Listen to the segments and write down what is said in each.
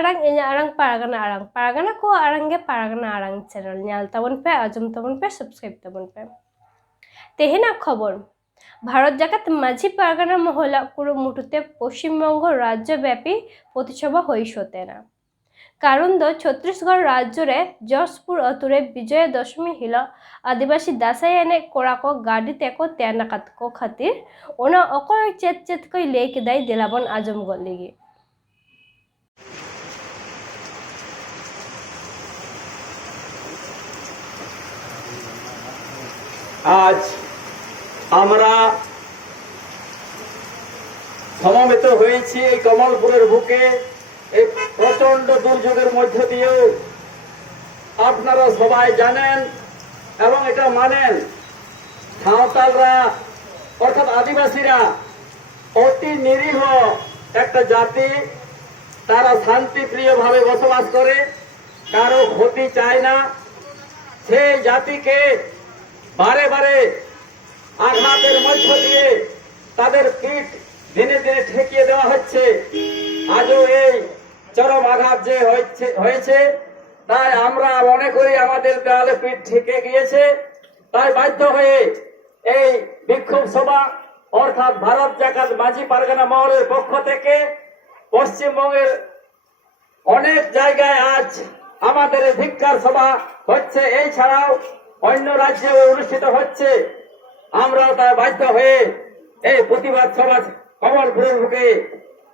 arang inya arang paragana ko arange paragana arang channel nyal tabon pe ajum tabon pe subscribe tabon pe তেহেনা খবর ভারত জাকাত মাঝি পারগানা মহলা কুরুমুটুতে পশ্চিমবঙ্গ রাজ্যব্যাপী প্রতিসভা হইসতে না কারণ Chhattisgarh রাজ্যরে Jashpur অতুরে Bijoya Dashami hill আদিবাসী দাসাই এনে কোড়াকো গাড়ি তেको তেনাকাত को खातिर ओना अकय चेत चेत कई लेके दाई दिलाबन आजमगढ़ लिगी आज আমরা সমবেত হয়েছি এই কমলপুরের বুকে এই প্রচন্ড দুর্যোগের মধ্য দিয়েও আপনারা সবাই জানেন এবং এটা মানেন সাঁওতালরা অর্থাৎ আদিবাসীরা অতি নিরীহ একটা জাতি তারা শান্তিপ্রিয়ভাবে বসবাস করে কারো ক্ষতি চায় না সেই জাতিকে বারে বারে আঘাতের মধ্য দিয়ে তাদের পিঠ দিনে দিনে ঠেকিয়ে দেওয়া হচ্ছে আজও এই চরম আঘাত যে হয়েছে তাই আমরা মনে করি আমাদের দেওয়ালে পিঠ ঠেকে গিয়েছে তাই বাধ্য হয়ে এই বিক্ষোভ সভা অর্থাৎ ভারত জাকাত মাঝি পারগানা মহলের পক্ষ থেকে পশ্চিমবঙ্গের অনেক জায়গায় আজ আমাদের ধিক্কার সভা হচ্ছে এছাড়াও অন্য রাজ্যে অনুষ্ঠিত হচ্ছে আমরাও তাই বাধ্য হয়ে এই প্রতিবাদ সভা কমলপুরের বুকে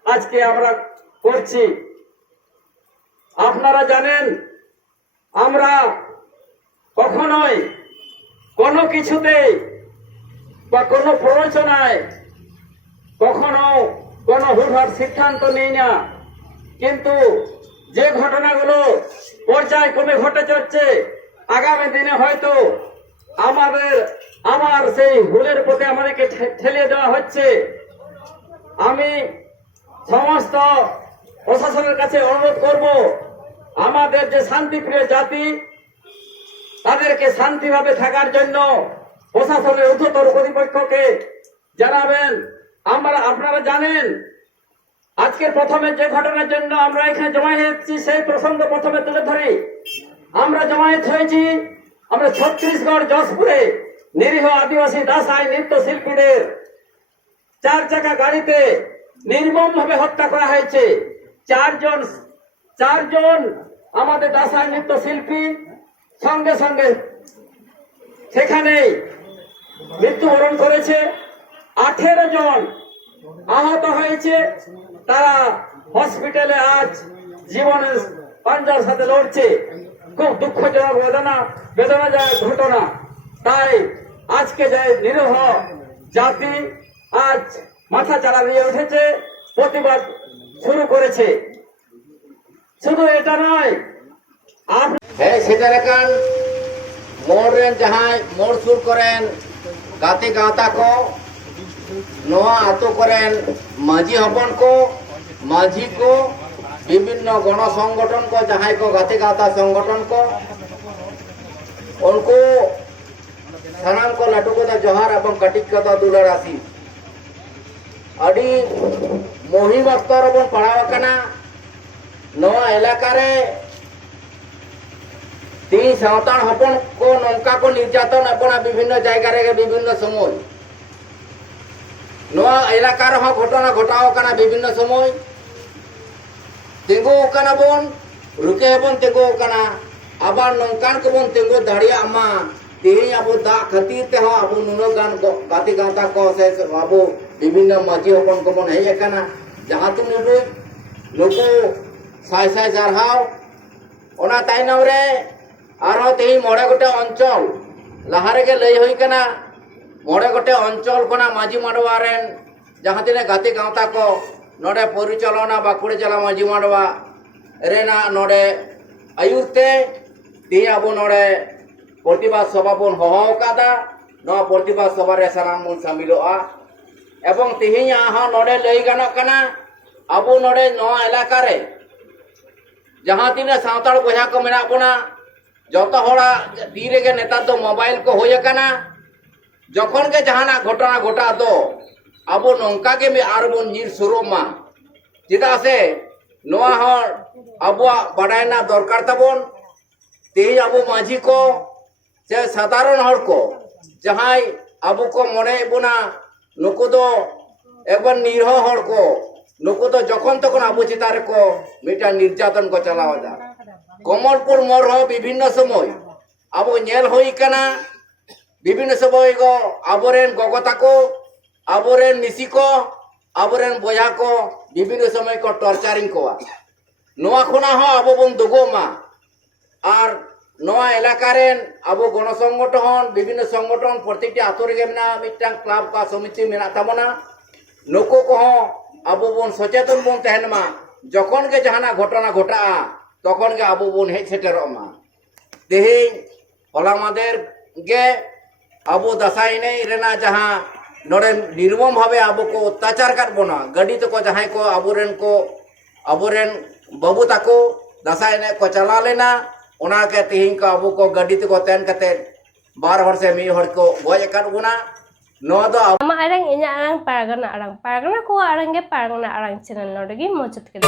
আজকে আমরা করছি আপনারা জানেন আমরা কখনোই কোনো কিছুতে বা কোনো প্ররোচনায় কখনো কোনো হুটহাট সিদ্ধান্ত নেই না কিন্তু যে ঘটনাগুলো পর্যায়ক্রমে ঘটে চলছে আগামী দিনে হয়তো আমার সেই ভুলের প্রতি আমাদেরকে ঠেলিয়ে দেওয়া হচ্ছে আমি সমস্ত প্রশাসনের কাছে অনুরোধ করব আমাদের যে শান্তিপ্রিয় জাতি তাদেরকে শান্তিভাবে থাকার জন্য প্রশাসনের উচ্চতর কর্তৃপক্ষকে জানাবেন আপনারা জানেন আজকের প্রথমে যে ঘটনার জন্য আমরা এখানে জমায়েত হয়েছি সেই প্রসঙ্গ প্রথমে তুলে ধরি আমরা জমায়েত হয়েছি আমরা ছত্তিশগড় যশপুরে নিরীহ আদিবাসী দাসাই নৃত্যশিল্পীদের 4 চাকা গাড়িতে নির্মমভাবে হত্যা করা হয়েছে চারজন আমাদের দাসাই নৃত্যশিল্পী সঙ্গে সঙ্গে সেখানেই মৃত্যুবরণ করেছে 18 জন আহত হয়েছে তারা হসপিটালে আজ জীবনের পাঞ্জার সাথে লড়ছে খুব দুঃখজনক বেদনাদায়ক ঘটনা তাই আজকে যে নিরীহ জাতি আজ মাথা চাড়া দিয়ে উঠেছে প্রতিবাদ শুরু করেছে শুধু এটা নয় সেটা লেখান মোড়েন যাহাই মোড় সুর করেন গাতে গাঁতা को নোয়া আতো করেন মাঝি হপন को মাঝি को विभिन्न गण संगठन को जहां को गाते गाता संगठन को उनको सानाम को लाटू को जोहार एवं कटिक को दुलार आसी अड़ी मुहिम स्तर बन पढ़ावकना नवा इलाका रे तीन सावतान हपन को नौका को निर्यातन अपना विभिन्न जायगा रे विभिन्न समय नवा इलाका रे घटना घटावकना विभिन्न समय तेंगो कना बोन रुके बोन तेंगो कना आबार नौकान को बोन तेंगो दाड़िया मा तेही अब दा खातिर ते हो अब नुनो गान गाती गाता को से अब विभिन्न माजी हपन को बोन हे कना जहां तुम नुडु लोको साय साय जारहाव ओना ताइनम रे आरो तेही मोड़े गोटे अंचल लहारे के लई होई कना मोड़े गोटे अंचल कोना माजी माडवारेन जहां तिने गाती गाता को नोडे परिचालना बाकुड़े चला माजी माडवा रेना नोडे आयुरते ती अब नोडे प्रतिबाद सभा बन हवाव कादा नो प्रतिबाद सभा रे सानाम बन शामिलोआ एवं तिहिं आहा नोडे लई गानोग कना अब नोडे नो इलाका रे जहां तिने सावताल बया को मेना बना जतो होड़ा तीरे के नेता तो मोबाइल को होय कना जखन के जहाना घटना घटा दो अब नौका के में आर बन निर सुरोमा चिदा से नोआ हर अबुआ बाडायना दरकार तबन तेही अबो माझी को से साधारण हर को जहां अबो को मने बुना नुको दो एबन निरह हर को नुको दो जखन तखन अबो चितारे को मिटा निर्यातन को चलाव दा कमलपुर मोर विभिन्न समय अबो नेल होई कना विभिन्न समय को आबोरेन गगता को आबोरेन मिसी को आबोरेन बया को विभिन्न समय को टर्चारिंग को नोआ खुना हो आबो बन दुगोमा और नोआ एलाकारेन आबो गण संगठन विभिन्न संगठन प्रतिटी आतो रेगे मेना मिटांग क्लब का समिति मेना ताबना नुको को आबो बन सचेतन बन तहनमा जखन के जहाना घटना घटा तखन के आबो बन हेज सेटेरमा तेहेन होला मादेर गे आबो दसाई नहीं रेना जहां नोडे निर्मम भावे आबो को अत्याचार कर बोना गड्डी तो को जहां को आबोरेन बाबू ताको दसाई ने को चला लेना ओना के तिहिं का आबो को गड्डी तो को तेन कते 12 हर से 1 हर को गोय कर बोना नो दो आमा Arang इnya arang paragana ko arang ge paragana arang channel nodegi mojot kede